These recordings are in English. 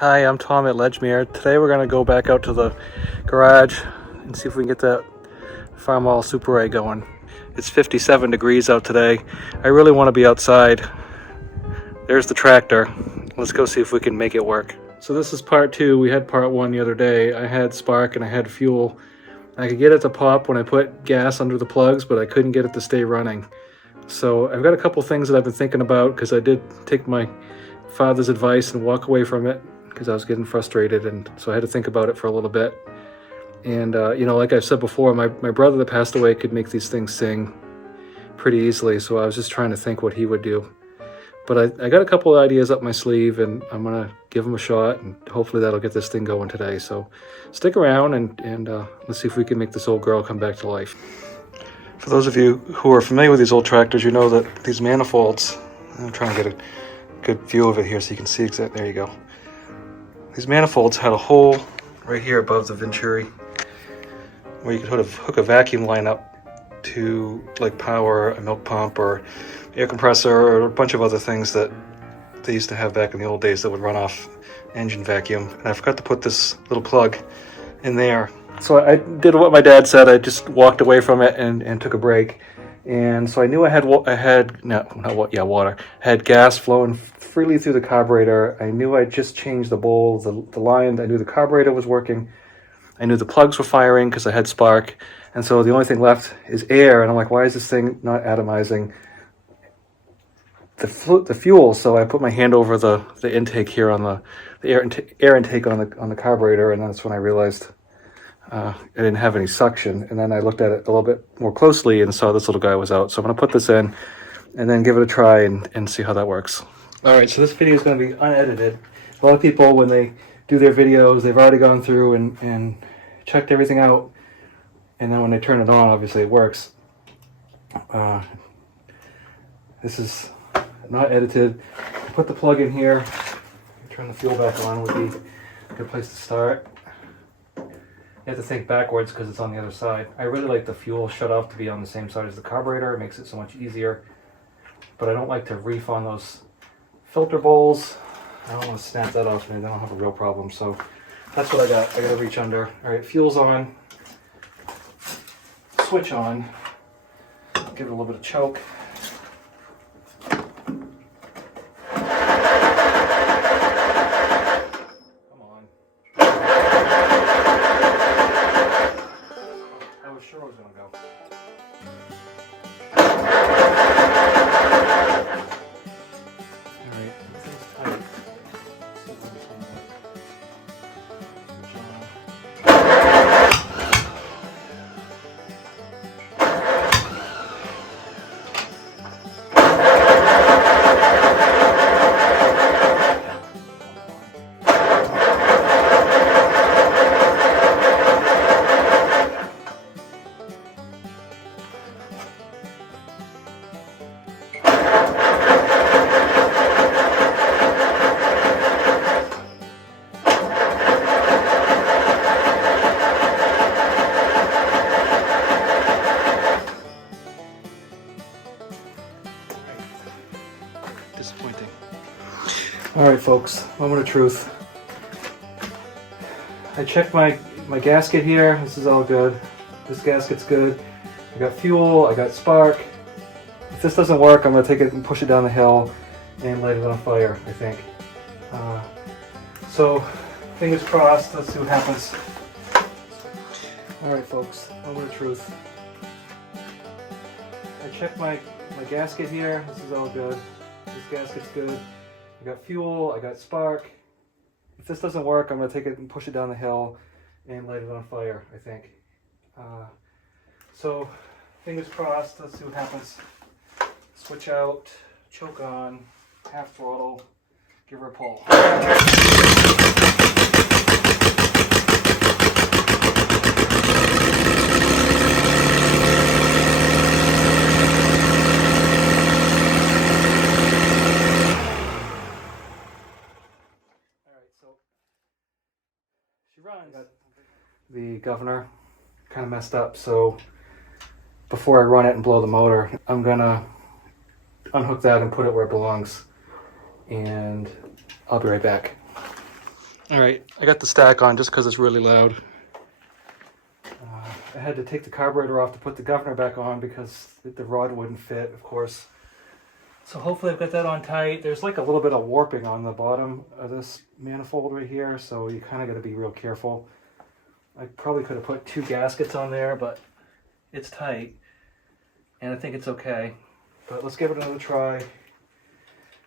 Hi, I'm Tom at Ledgemere. Today we're going to go back out to the garage and see if we can get that Farmall Super A going. It's 57 degrees out today. I really want to be outside. There's the tractor. Let's go see if we can make it work. So this is part two. We had part one the other day. I had spark and I had fuel. I could get it to pop when I put gas under the plugs, but I couldn't get it to stay running. So I've got a couple things that I've been thinking about because I did take my father's advice and walk away from it because I was getting frustrated, and so I had to think about it for a little bit. And you know, like I've said before, my brother that passed away could make these things sing pretty easily, so I was just trying to think what he would do. But I got a couple of ideas up my sleeve, and I'm gonna give them a shot, and hopefully that'll get this thing going today. So stick around and let's see if we can make this old girl come back to life. For those of you who are familiar with these old tractors, you know that these manifolds, I'm trying to get a good view of it here so you can see exactly, there you go. These manifolds had a hole right here above the venturi where you could sort of hook a vacuum line up to like power a milk pump or air compressor or a bunch of other things that they used to have back in the old days that would run off engine vacuum. And I forgot to put this little plug in there. So I did what my dad said. I just walked away from it and took a break. And so I knew I had water. I had gas flowing freely through the carburetor. I knew I just changed the bowl, the line. I knew the carburetor was working. I knew the plugs were firing because I had spark. And so the only thing left is air. And I'm like, why is this thing not atomizing the fuel? So I put my hand over the intake here on the air intake on the carburetor, and that's when I realized I didn't have any suction. And then I looked at it a little bit more closely and saw this little guy was out. So I'm going to put this in and then give it a try and see how that works. All right, so this video is going to be unedited. A lot of people, when they do their videos, they've already gone through and checked everything out. And then when they turn it on, obviously it works. This is not edited. Put the plug in here. Turn the fuel back on would be a good place to start. You have to think backwards because it's on the other side. I really like the fuel shut off to be on the same side as the carburetor. It makes it so much easier. But I don't like to reef on those filter bowls. I don't want to snap that off, and I don't have a real problem. So that's what I got. I got to reach under. All right, fuel's on. Switch on. Give it a little bit of choke. Sure I was gonna go. Alright, everything's tight. Disappointing. All right, folks, moment of truth. I checked my gasket here. This is all good. This gasket's good. I got fuel, I got spark. If this doesn't work, I'm gonna take it and push it down the hill and light it on fire, I think. So, fingers crossed, let's see what happens. All right, folks, moment of truth. I checked my gasket here. This is all good. This gasket's good. I got fuel, I got spark. If this doesn't work, I'm gonna take it and push it down the hill and light it on fire, I think. So, fingers crossed, let's see what happens. Switch out, choke on, half throttle, give her a pull. The governor kind of messed up, so before I run it and blow the motor, I'm gonna unhook that and put it where it belongs, and I'll be right back. All right, I got the stack on just because it's really loud. I had to take the carburetor off to put the governor back on because the rod wouldn't fit, of course. So hopefully I've got that on tight. There's like a little bit of warping on the bottom of this manifold right here, so you kind of got to be real careful. I probably could have put 2 gaskets on there, but it's tight, and I think it's okay. But let's give it another try.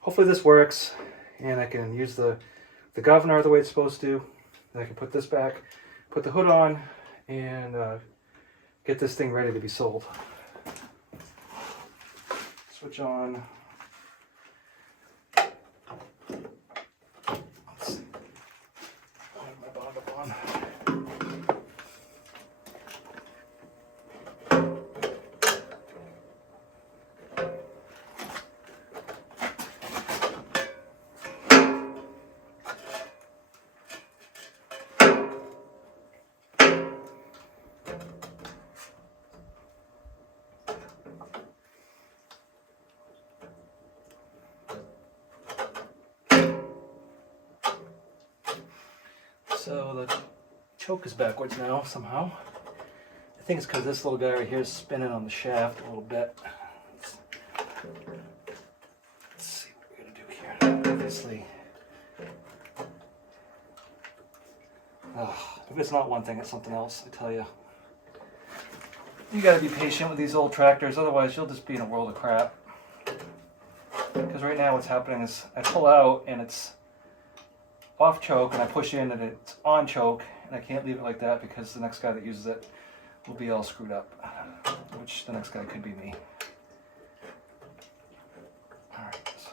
Hopefully this works, and I can use the governor the way it's supposed to. Then I can put this back, put the hood on, and get this thing ready to be sold. Switch on. Let's see. I have my bond up on. So the choke is backwards now somehow. I think it's because this little guy right here is spinning on the shaft a little bit. Let's see what we're gonna do here. Obviously, if it's not one thing, it's something else. I tell you, you gotta be patient with these old tractors, otherwise you'll just be in a world of crap. Because right now what's happening is I pull out and it's off choke, and I push in and it's on choke, and I can't leave it like that because the next guy that uses it will be all screwed up, which the next guy could be me. Alright, so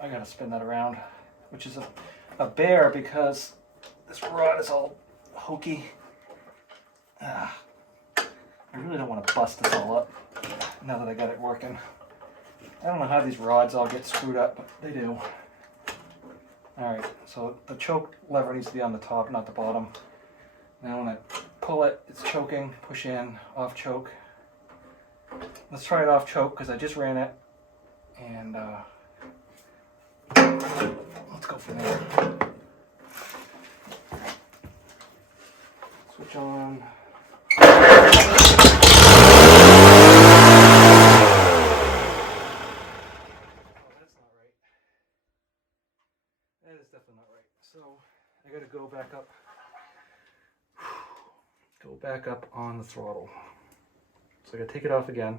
I gotta spin that around, which is a bear because this rod is all hokey. I really don't want to bust this all up now that I got it working. I don't know how these rods all get screwed up, but they do. Alright, so the choke lever needs to be on the top, not the bottom. Now when I pull it, it's choking, push in, off choke. Let's try it off choke because I just ran it, and let's go from there. Switch on. That is definitely not right. So I gotta go back up on the throttle. So I gotta take it off again.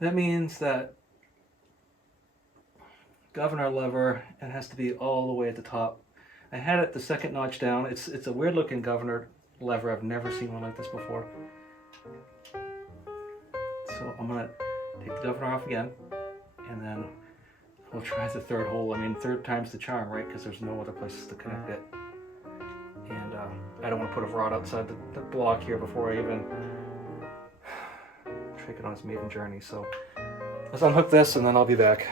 That means that governor lever, it has to be all the way at the top. I had it the second notch down. It's a weird looking governor lever. I've never seen one like this before. So I'm gonna take the governor off again, and then we'll try the third hole. I mean, third time's the charm, right? Because there's no other places to connect it. And I don't want to put a rod outside the block here before I even take it on its maiden journey. So let's unhook this and then I'll be back.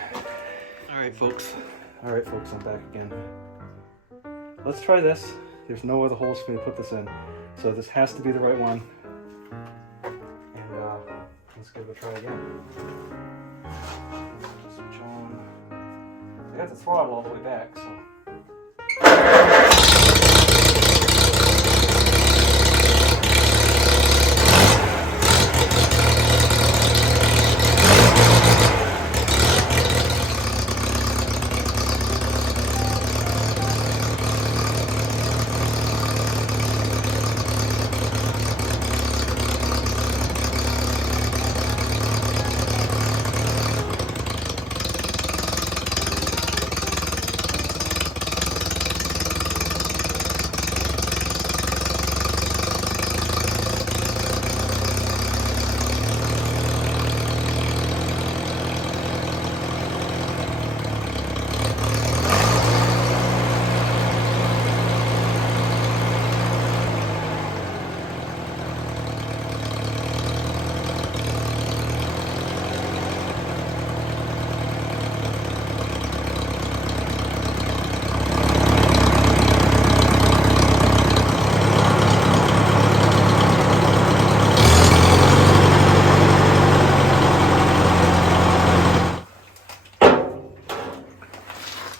Alright folks, I'm back again. Let's try this. There's no other holes for me to put this in. So this has to be the right one. And let's give it a try again. Switch on. I got the throttle all the way back, so.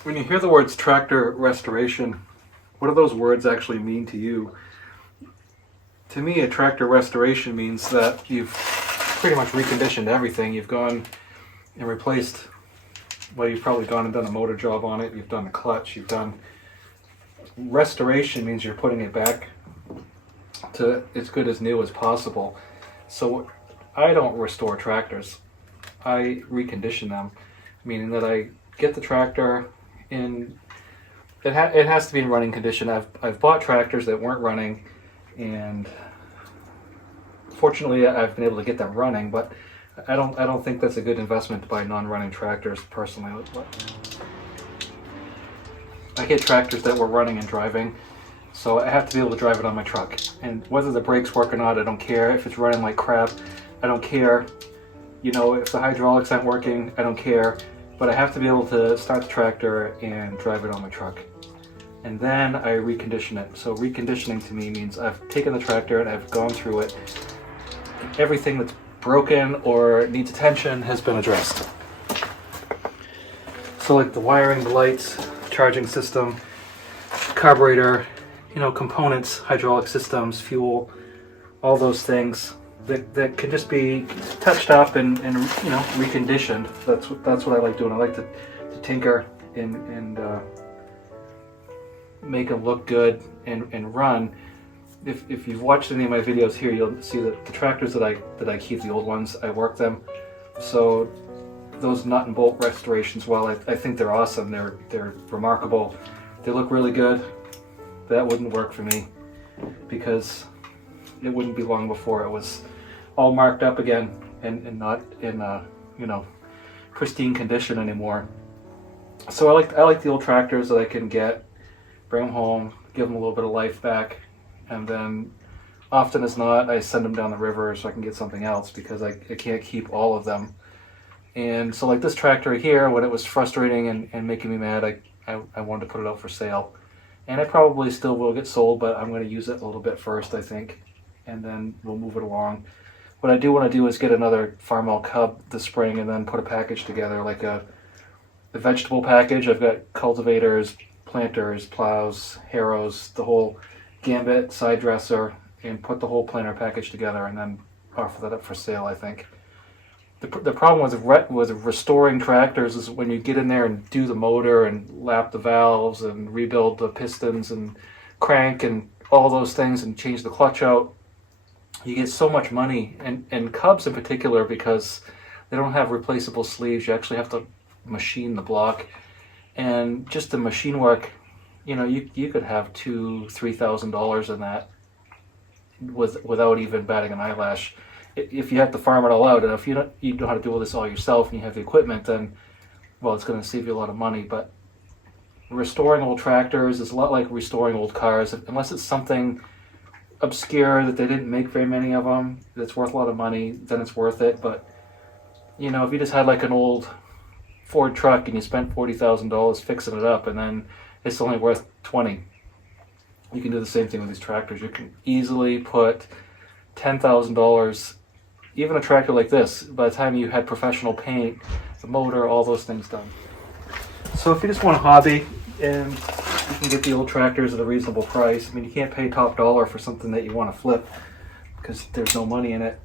When you hear the words tractor restoration, what do those words actually mean to you? To me, a tractor restoration means that you've pretty much reconditioned everything. You've gone and replaced, well, you've probably gone and done a motor job on it, you've done a clutch, you've done... Restoration means you're putting it back to as good as new as possible. So I don't restore tractors, I recondition them, meaning that I get the tractor in, it has to be in running condition. I've bought tractors that weren't running, and fortunately I've been able to get them running, but I don't think that's a good investment to buy non-running tractors personally. I get tractors that were running and driving, so I have to be able to drive it on my truck. And whether the brakes work or not, I don't care. If it's running like crap, I don't care. You know, if the hydraulics aren't working, I don't care. But I have to be able to start the tractor and drive it on my truck. And then I recondition it. So reconditioning to me means I've taken the tractor and I've gone through it. Everything that's broken or needs attention has been addressed. So like the wiring, the lights, charging system, carburetor, you know, components, hydraulic systems, fuel, all those things that can just be touched up and you know, reconditioned. That's what I like doing. I like to tinker and make them look good and run. If you've watched any of my videos here, you'll see that the tractors that I keep, the old ones, I work them. So those nut and bolt restorations, well, I think they're awesome. They're remarkable. They look really good. That wouldn't work for me because it wouldn't be long before it was all marked up again and not in you know, pristine condition anymore. So I like the old tractors that I can get, bring them home, give them a little bit of life back, and then often as not I send them down the river so I can get something else because I can't keep all of them. And so like this tractor here, when it was frustrating and making me mad, I wanted to put it out for sale. And I probably still will get sold, but I'm going to use it a little bit first, I think, and then we'll move it along. What I do want to do is get another Farmall Cub this spring and then put a package together, like a vegetable package. I've got cultivators, planters, plows, harrows, the whole gambit, side dresser, and put the whole planter package together and then offer that up for sale, I think. The problem with restoring tractors is when you get in there and do the motor and lap the valves and rebuild the pistons and crank and all those things and change the clutch out, you get so much money. And Cubs in particular, because they don't have replaceable sleeves, you actually have to machine the block. And just the machine work, you know, you could have $2,000-$3,000 in that without even batting an eyelash. If you have to farm it all out, and if you know how to do all this all yourself and you have the equipment, then, well, it's going to save you a lot of money. But restoring old tractors is a lot like restoring old cars. Unless it's something obscure that they didn't make very many of them, that's worth a lot of money, then it's worth it. But, you know, if you just had like an old Ford truck and you spent $40,000 fixing it up and then it's only worth $20,000, you can do the same thing with these tractors. You can easily put $10,000, even a tractor like this, by the time you had professional paint, the motor, all those things done. So if you just want a hobby and you can get the old tractors at a reasonable price, I mean, you can't pay top dollar for something that you want to flip because there's no money in it.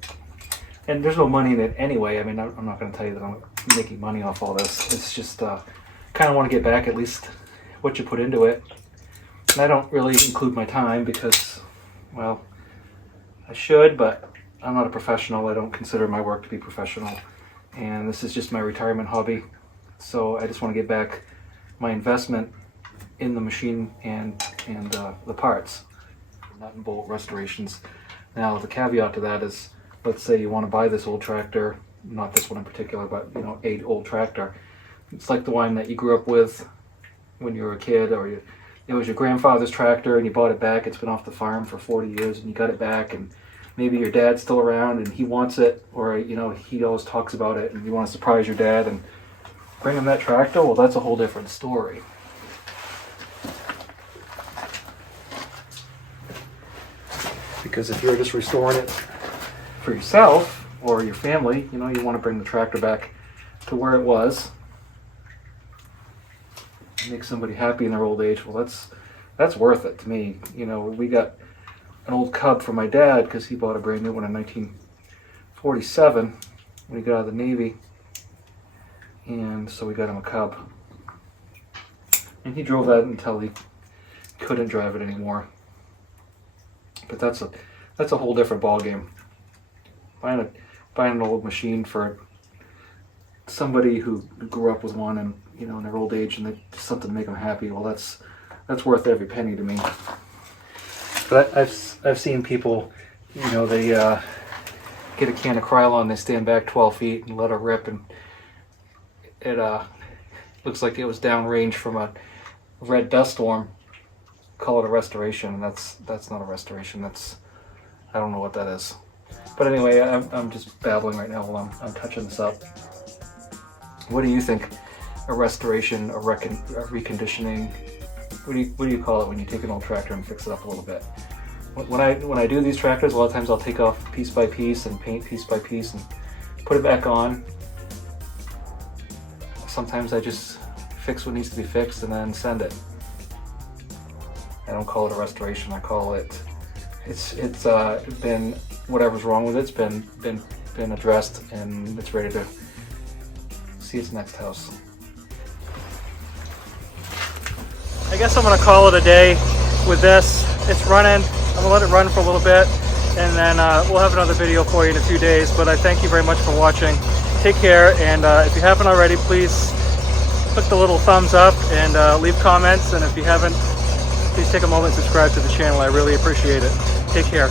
And there's no money in it anyway. I mean, I'm not going to tell you that I'm making money off all this. It's just kind of want to get back at least what you put into it. And I don't really include my time because, well, I should, but I'm not a professional. I don't consider my work to be professional. And this is just my retirement hobby. So I just want to get back my investment in the machine and the parts, nut and bolt restorations. Now the caveat to that is, let's say you want to buy this old tractor, not this one in particular, but you know, an old tractor. It's like the one that you grew up with when you were a kid, or it was your grandfather's tractor and you bought it back. It's been off the farm for 40 years and you got it back, and maybe your dad's still around and he wants it, or you know, he always talks about it and you want to surprise your dad and bring him that tractor. Well, that's a whole different story. Because if you're just restoring it for yourself or your family, you know, you want to bring the tractor back to where it was. make somebody happy in their old age, well, that's worth it to me. You know, we got an old Cub for my dad because he bought a brand new one in 1947 when he got out of the Navy, and so we got him a Cub, and he drove that until he couldn't drive it anymore. But that's a whole different ball game. Buying an old machine for somebody who grew up with one, and you know, in their old age, and just something to make them happy. Well, that's worth every penny to me. But I've seen people, you know, they get a can of Krylon, they stand back 12 feet and let it rip, and it looks like it was downrange from a red dust storm. Call it a restoration, and that's not a restoration. I don't know what that is. But anyway, I'm just babbling right now while I'm touching this up. What do you think? A restoration, a reconditioning? What do you call it when you take an old tractor and fix it up a little bit? When I do these tractors, a lot of times I'll take off piece by piece and paint piece by piece and put it back on. Sometimes I just fix what needs to be fixed and then send it. I don't call it a restoration. I call it it's been, whatever's wrong with it's been addressed, and it's ready to see its next house. I guess I'm gonna call it a day with this. It's running. I'm gonna let it run for a little bit, and then we'll have another video for you in a few days. But I thank you very much for watching. Take care, and if you haven't already, please click the little thumbs up and leave comments. And if you haven't, please take a moment and subscribe to the channel. I really appreciate it. Take care.